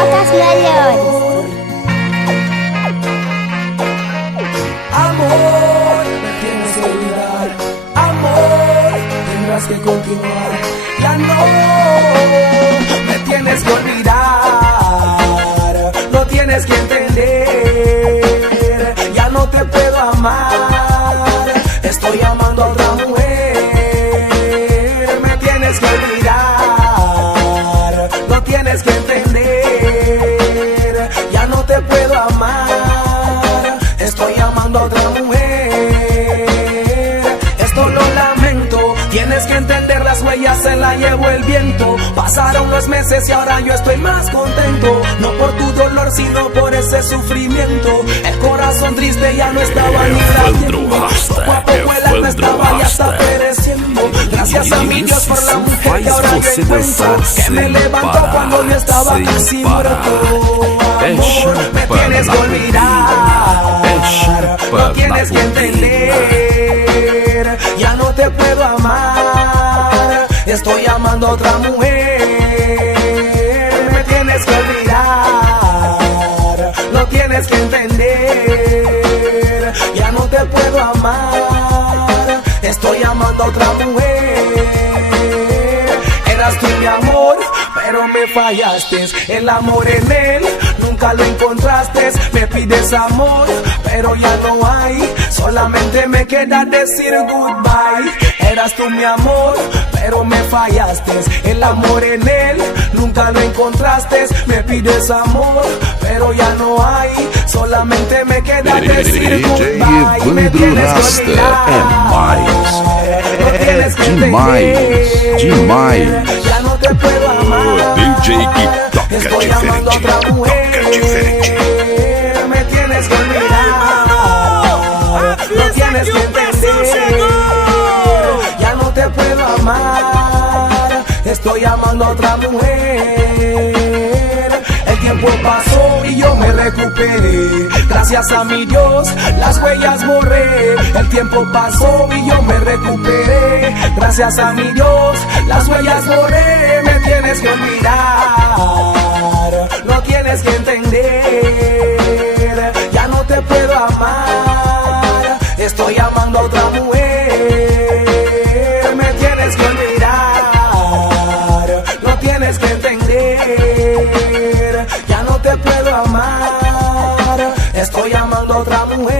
tocas melhores. Amor, me tienes que olvidar. Amor, tendrás que continuar. Ya no me tienes que olvidar. No tienes que entender. Ya no te puedo amar. Estoy amando a otra mujer. Me tienes que olvidar. No tienes que entender. Ya no te puedo amar. Estoy amando a otra mujer. Esto lo lamento. Tienes que entender, las huellas se las llevó el viento. Pasaron los meses y ahora yo estoy más contento. No por tu dolor, sino por ese sufrimiento. El corazón triste ya no estaba ni latiendo. Poco a poco el alma estaba ya está pereciendo. Gracias a mi Dios por la mujer que ahora yo encuentro, que me levantó cuando yo estaba casi muerto. Amor, me tienes que olvidar. No tienes que entender. Ya no te puedo amar. Estoy amando a otra mujer. Me tienes que olvidar. No tienes que entender. Ya no te puedo amar. Estoy amando a otra mujer. Eras tú mi amor, pero me fallaste. El amor en él nunca lo encontraste. Me pides amor, pero ya no hay. Solamente me queda decir goodbye. Eras tú mi amor, pero me fallaste. El amor en él nunca lo encontraste. Me pides amor, pero ya no hay. Solamente me queda decir goodbye. Me tienes que olvidar. No tienes que entender. Ya no te puedo amar. DJ que toca Estoy amando a diferente. otra mujer. Toca diferente. Me tienes que olvidar. No tienes que entender. Ya no te puedo amar. Estoy amando a otra mujer. El tiempo pasó y yo me recuperé. Gracias a mi Dios las huellas borré. El tiempo pasó y yo me recuperé. Gracias a mi Dios las huellas borré. Me tienes que olvidar. No tienes que entender. Ya no te puedo amar. Estoy amando a otra mujer. Me tienes que olvidar. No tienes que entender. Ya no te puedo amar. Estoy amando a otra mujer.